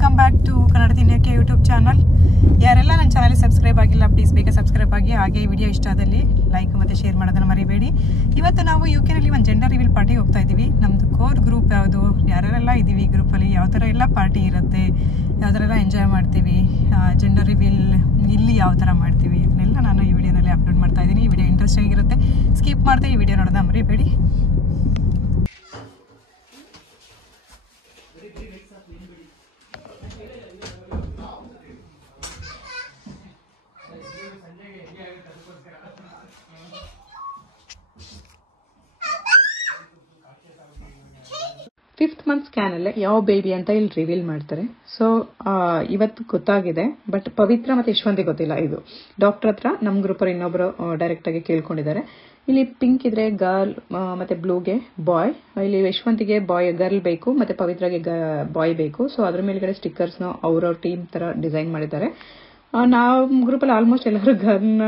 Welcome back to Kannada ತಿನ್ನೋಕೆ YouTube channel. ಯಾರೆಲ್ಲ ನನ್ನ ಚಾನಲ್ಗೆ ಸಬ್ಸ್ಕ್ರೈಬ್ ಆಗಿಲ್ಲ ಪ್ಲೀಸ್ ಬೇಗ ಸಬ್ಸ್ಕ್ರೈಬ್ ಆಗಿ. ಹಾಗೆ ಈ ವಿಡಿಯೋ ಇಷ್ಟ ಆದಲ್ಲಿ ಲೈಕ್ ಮತ್ತು ಶೇರ್ ಮಾಡೋದನ್ನು ಮರಿಬೇಡಿ. ಇವತ್ತು ನಾವು ಯುಕೆನಲ್ಲಿ ಒಂದು ಜೆಂಡರ್ ರಿವೀಲ್ ಪಾರ್ಟಿ ಹೋಗ್ತಾ ಇದ್ದೀವಿ. ನಮ್ಮದು ಕೋರ್ ಗ್ರೂಪ್ ಯಾವುದು, ಯಾರೆಲ್ಲ ಇದ್ದೀವಿ ಈ ಗ್ರೂಪಲ್ಲಿ, ಯಾವ ಥರ ಎಲ್ಲ ಪಾರ್ಟಿ ಇರುತ್ತೆ, ಯಾವ ಥರ ಎಲ್ಲ ಎಂಜಾಯ್ ಮಾಡ್ತೀವಿ, ಜೆಂಡರ್ ರಿವೀಲ್ ಇಲ್ಲಿ ಯಾವ ಥರ ಮಾಡ್ತೀವಿ, ಇದನ್ನೆಲ್ಲ ನಾನು ಈ ವಿಡಿಯೋನಲ್ಲಿ ಅಪ್ಲೋಡ್ ಮಾಡ್ತಾ ಇದ್ದೀನಿ. ಈ ವಿಡಿಯೋ ಇಂಟ್ರೆಸ್ಟ್ ಆಗಿರುತ್ತೆ, ಸ್ಕಿಪ್ ಮಾಡ್ದೆ ಈ ವಿಡಿಯೋ ನೋಡೋದನ್ನ ಮರಿಬೇಡಿ. ಫಿಫ್ತ್ ಮಂತ್ ಸ್ಕ್ಯಾನಲ್ಲೇ ಯಾವ ಬೇಬಿ ಅಂತ ಇಲ್ಲಿ ರಿವೀಲ್ ಮಾಡ್ತಾರೆ. ಸೊ ಇವತ್ತು ಗೊತ್ತಾಗಿದೆ, ಬಟ್ ಪವಿತ್ರ ಮತ್ತು ಯಶವಂತಿಗೆ ಗೊತ್ತಿಲ್ಲ. ಇದು ಡಾಕ್ಟರ್ ಹತ್ರ ನಮ್ಮ ಗ್ರೂಪಲ್ಲಿ ಇನ್ನೊಬ್ಬರು ಡೈರೆಕ್ಟಾಗಿ ಕೇಳ್ಕೊಂಡಿದ್ದಾರೆ. ಇಲ್ಲಿ ಪಿಂಕ್ ಇದ್ರೆ ಗರ್ಲ್ ಮತ್ತು ಬ್ಲೂಗೆ ಬಾಯ್, ಇಲ್ಲಿ ಯಶವಂತಿಗೆ ಗರ್ಲ್ ಬೇಕು ಮತ್ತು ಪವಿತ್ರಾಗೆ ಬಾಯ್ ಬೇಕು. ಸೊ ಅದ್ರ ಮೇಲ್ಗಡೆ ಸ್ಟಿಕ್ಕರ್ಸ್ನ ಅವ್ರವ್ರ ಟೀಮ್ ಥರ ಡಿಸೈನ್ ಮಾಡಿದ್ದಾರೆ. ನಾವು ಗ್ರೂಪಲ್ಲಿ ಆಲ್ಮೋಸ್ಟ್ ಎಲ್ಲರೂ ಗರ್ಲ್ನ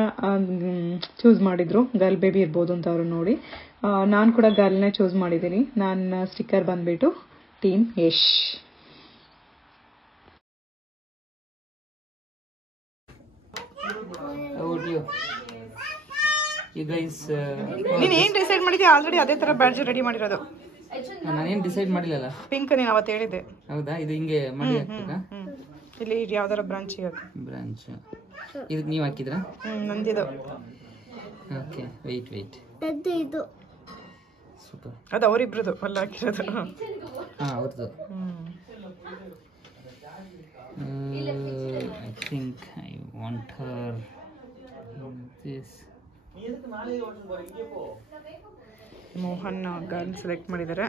ಚೂಸ್ ಮಾಡಿದ್ರು, ಗರ್ಲ್ ಬೇಬಿ ಇರ್ಬೋದು ಅಂತ ಅವರು ನೋಡಿ. ನಾನು ಕೂಡ ಗರ್ಲ್ನೇ ಚೂಸ್ ಮಾಡಿದ್ದೀನಿ. ನನ್ನ ಸ್ಟಿಕ್ಕರ್ ಬಂದ್ಬಿಟ್ಟು ಟೀಮ್ ಯಶ್. ನೀನು ಏನು ಡಿಸೈಡ್ ಮಾಡಿದ್ಯಾ? ಆಲ್ರೆಡಿ ಅದೇ ತರ ಬ್ಯಾಡ್ಜ್ ರೆಡಿ ಮಾಡಿರೋದು. ನಾನೇನು ಡಿಸೈಡ್ ಮಾಡಿಲ್ಲಲ್ಲ. ಪಿಂಕ್ ನೀನು ಅವತ್ತು ಹೇಳಿದ್ದೆ. ಹೌದಾ? ಇದು ಹಿಂಗೆ ಮಾಡಿ ಹಾಕ್ಬೇಕಾ? ಇಲ್ಲಿ ಯಾವ್ದಾರ ಬ್ರಾಂಚ್ ಬ್ರಾಂಚ್ ಇದಕ್ಕೆ ನೀವು ಹಾಕಿದ್ರಾ? ನಂದಿದು. ಓಕೆ, ವೆಯ್ಟ್ ಇದು ಸೂಪರ್. ಅದು ಅವರಿಬ್ರದ್ದು ಅಲ್ಲ ಹಾಕಿರೋದು. ಅವ್ರದ್ದು. I think I want her this. Mohan girl select ಮಾಡಿದ್ದಾರೆ.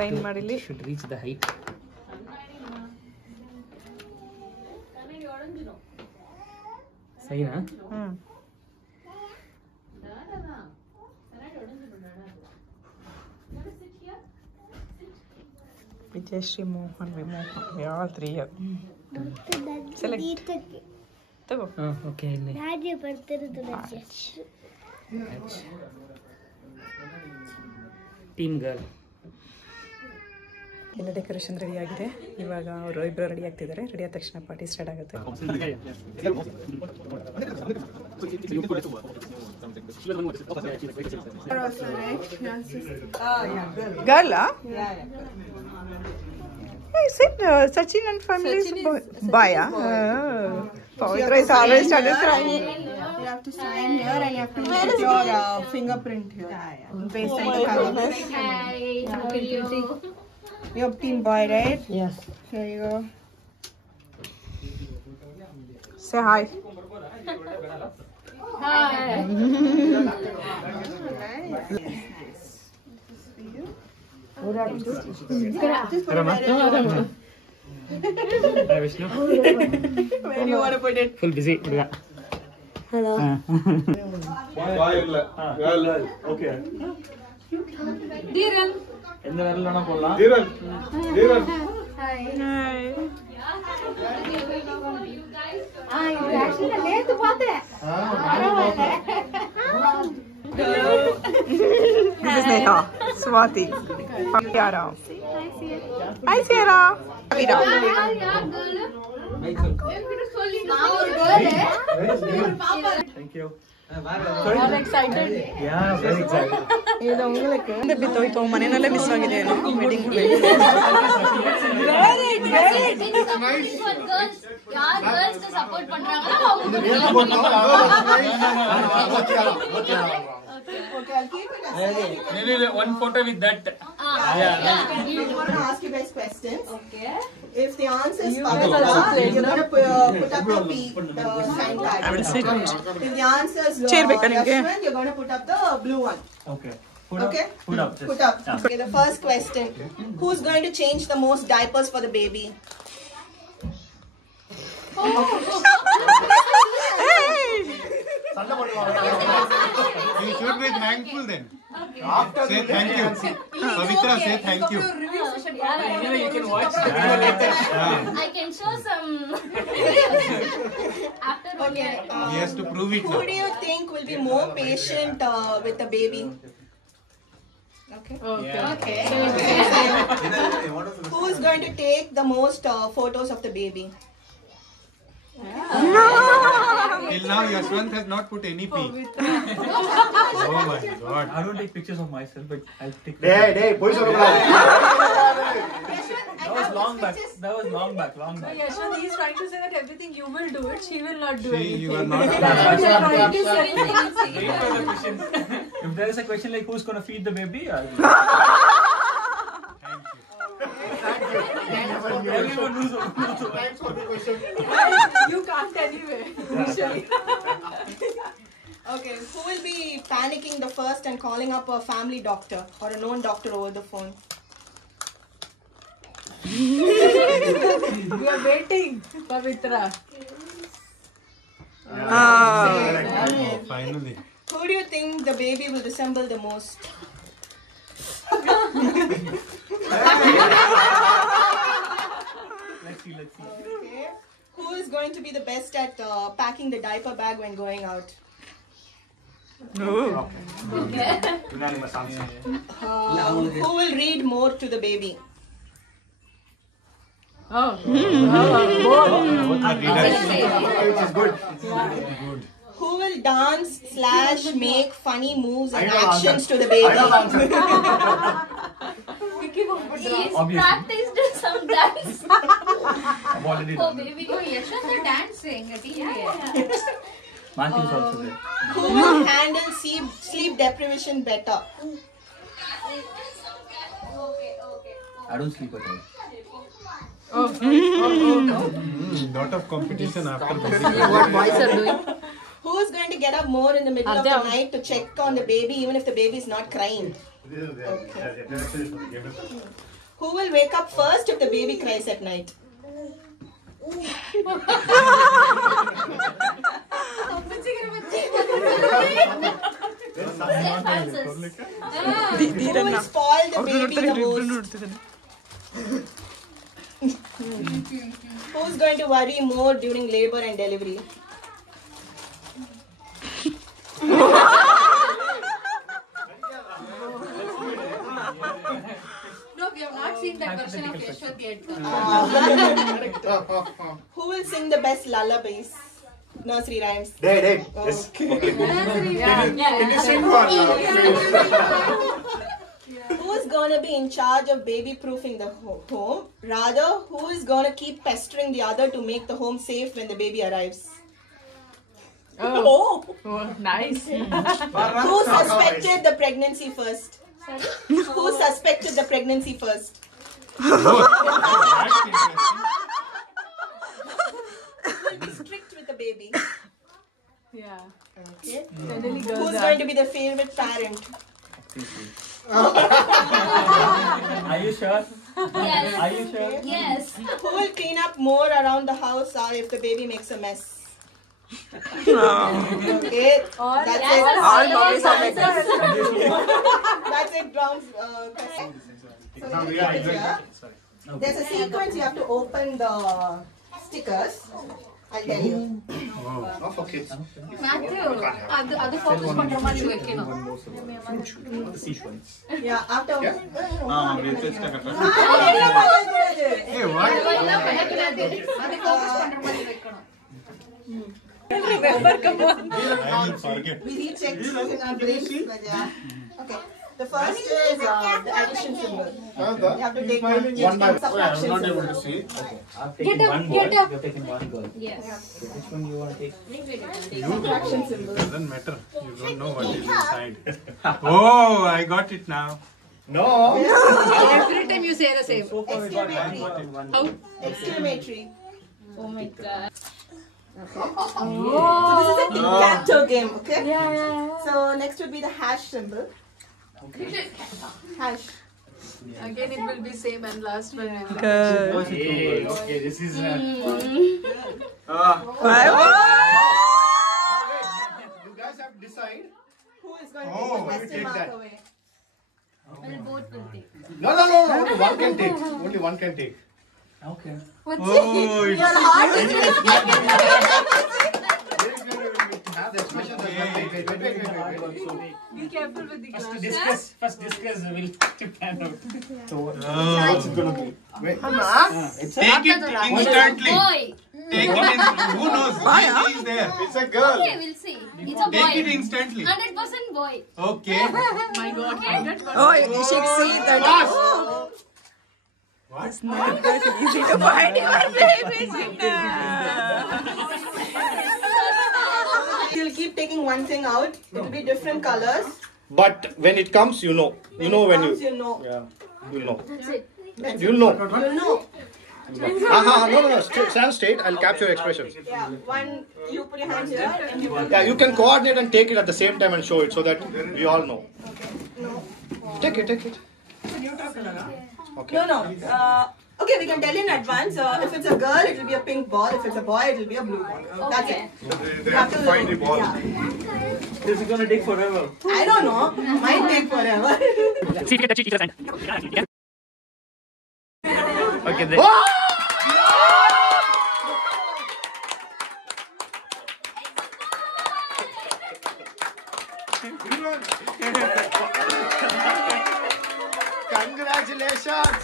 ಸೈನ್ ಮಾಡಿಲಿ. Should reach the height. ಸೈನಾ? ವಿಜಯಶ್ರೀ, ಮೋಹನ್, ವಿಮೋಹನ್, ಯಾವ ತ್ರೀ ಸೆಲೆಕ್ಟ್ ತಗೋ. ಓಕೆ, ಇಲ್ಲಿ ಟೀಮ್ ಗರ್ಲ್. ಎಲ್ಲ ಡೆಕೋರೇಷನ್ ರೆಡಿ ಆಗಿದೆ. ಇವಾಗ ಅವರು ಇಬ್ಬರು ರೆಡಿ ಆಗ್ತಿದ್ದಾರೆ. ರೆಡಿ ಆದ ತಕ್ಷಣ ಪಾರ್ಟಿ ಸ್ಟಾರ್ಟ್ ಆಗುತ್ತೆ. Girl Sachin and family is boy. Pavitra is always started crying. You have to sign here and you have to put your fingerprint here. Basic cover. Hi, how are you? You're team boy, right? Yes. Here you go. Say hi. Hi. Vishnu, Where do you want to put it? Full busy ಹುಡುಗ. Hello. Okay. Dhiran. எந்த விரல் வேணா போடலாம். Hi. Actually, நேத்து பார்த்தேன். This is Neha, Swati, Yara. Hi Sierra. Avira. Thank you. Are excited? Yeah, very excited. ಇದು உங்களுக்கு இந்த ಬಿತ್ತೋಯ್ತು ಮನೆಯಲ್ಲೇ ಮಿಸ್ ಆಗಿದೆ ಏನೋ ವೆಡ್ಡಿಂಗ್. யார் girls support பண்றாங்களோ அவங்க Okay, I'll keep it aside. One photo with that. I want to ask you guys questions. Okay. If the answer is Pavitra, you're going to put up the sign card. I will sit. If the answer is Chair ಬೇಕಾ ನಿಮ್ಗೆ? Yashwant, you're going to put up the blue one. Okay. Okay? Put up. Just. Put up. Okay, the first question. Who's going to change the most diapers for the baby? You should be thankful then. Say thank you. Pavitra, say thank you. You can watch. I can show some after Okay. He has to prove it Who now. do you think will be more patient with the baby? Okay. Okay. Who going to take the most photos of the baby? Till now, Yashwant has not put any pee. Oh my God. I don't take pictures of myself, but I'll take. Hey, boys are That was long back. That was long back. Yashwant, he is trying to say that everything you will do it, she will not do See, anything. you are not. Wait for the question. If there is a question like who's gonna feed the baby, everyone knows. Thanks for the question. You can't anyway, initially. Okay, who will be panicking the first and calling up a family doctor or a known doctor over the phone? We are waiting, Pavitra. Oh, finally. Who do you think the baby will resemble the most? Let's see. Okay. Who is going to be the best at packing the diaper bag when going out? Unanimous answer. Who will read more to the baby? Which is good. Who will dance / make funny moves and I know the actions to the I baby? know the answer. He's Obviously. practiced some dance. I've already Oh, done it. baby. Oh, Yashwant, they're dancing. Matthew is also there. Who will handle sleep deprivation better? I don't sleep at all. Lot of competition after this. What boys are doing? Who is going to get up more in the middle of the night to check on the baby even if the baby is not crying? Who will wake up first if the baby cries at night? Who will spoil the baby the most? Who's going to worry more during labor and delivery? No, we have not seen that version of Yashwant yet. Who will sing the best lullabies? Nursery rhymes. Dave. Yes. Can you sing one? Who is going to be in charge of baby proofing the home? Rather, who is going to keep pestering the other to make the home safe when the baby arrives? Oh, nice. Who suspected the pregnancy first? Who suspected the pregnancy first? That's interesting. Who will be strict with the baby? Yeah. Okay. Generally Who's girls going to be the favorite parent? Are you sure? Yes. Are you sure? Yes. Who will clean up more around the house if the baby makes a mess? Okay. That's it. That's it, Brown's question. So you keep it here. There's a sequence you have to open the stickers. I'll tell you. Not for kids. Matthew, ಅದು focus control ಮಾಡಿ ವೆಕ್ಕೇನೋ. Yeah, after. Hey, what? ಎಲ್ಲ ಬೆಳಕಿನದು. ಅದು focus control ಮಾಡಿ ವೆಕ್ಕೇನೋ. I will forget. We recheck in our brains. Okay. The first is the addition symbol. You have to take one by one. subtraction I'm not able symbol. to see. I've taken one boy. You've taken one girl. Yes. So which one you want to take? Subtraction symbol. Doesn't matter. You don't know what is inside. Oh, I got it now. No. Every time you say the same. So far we got one. Exclamatory. Oh my God. So this is a tic-tac-toe game, okay? So next would be the hash symbol. Hash. Again, it will be same and last one. Hey, okay, this is. You guys have to decide. Who is going to Oh, take the you question take mark that. away? Well, both will take. No. Only one can take. Only one can take. Okay. Oh, Your heart is Have the expression. Wait. Be careful with the glass. First discuss. We'll plan out. So What's it gonna be? Take it instantly. Take it instantly. Who knows? Maybe is there. It's a girl. Okay, we'll see. It's a boy. Take it instantly. 100% boy. Okay. My God, 100%. Oh, you should see that. It's not that easy to find your baby sitter. You'll keep taking one thing out. It will be different colors. But when it comes, you know. You know when you. You know. Yeah. You'll know. That's it. You'll know. You'll know. No. Stand straight. I'll capture your expressions. Yeah. One, you put your hands here and you will. Yeah, you can coordinate and take it at the same time and show it so that we all know. No. Take it. Okay. No. Okay, we can tell in advance. If it's a girl, it will be a pink ball. If it's a boy, it will be a blue ball. That's it. They have to find the ball. Yeah. This is gonna take forever. I don't know. Might take forever. See if you can touch each other's hand. Yeah. Okay, then. Congratulations!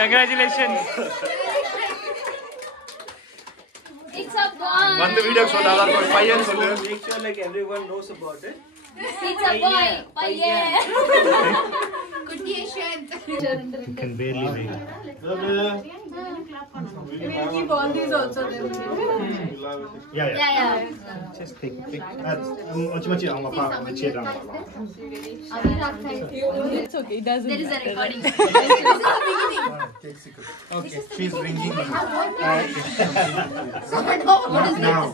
Congratulations. It's a boy. வந்து video சொன்னால ஒரு பையன் சொல்லு. Make sure like everyone knows about it. It's a boy. Paiyan. Good Asian. Can barely read. We will keep all these also then. Yeah. Just take. மச்சி அவங்க அப்பா வெச்சிடுறாங்க. It's okay, it doesn't There is a recording. Okay. She's bringing me. Now.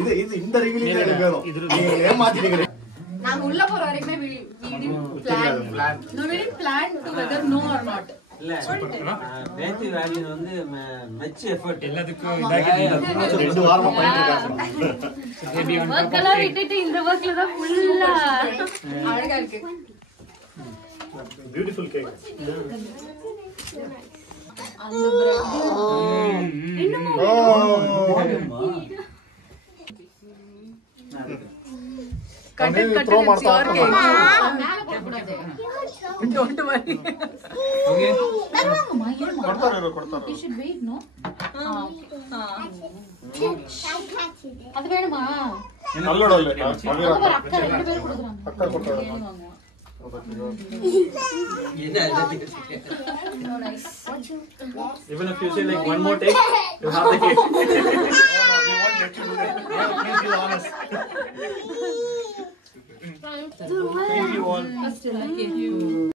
இது இந்த revealing எனக்கு வேணும். நீங்க ஏமாத்திட்டீங்க. நாங்க உள்ள போற வரைக்குமே we didn't plan. No, we didn't plan to whether no or not. பேத்தி வேல்யூ வந்து மெச் எஃபர்ட் எல்லாத்துக்கும் ரெண்டு வாரமா பண்ணிட்டு இருக்காங்க. Work எல்லாம் விட்டுட்டு இந்த workல தான் ஃபுல்லா அழகா இருக்கு. Beautiful cake. அந்த cut it, it's your cake. மேல போட கூடாது. Don't worry. Okay. You should wait, no? அது வேணுமா? நல்லோட இல்ல. அது அக்கா ரெண்டு பேரும் கொடுக்குறாங்க. அக்கா கொடுத்தாங்க. No, nice. Even if you say like one more take, you have the cake. We won't let you do that. Yeah, please be honest. Thank you all. Still, I gave you.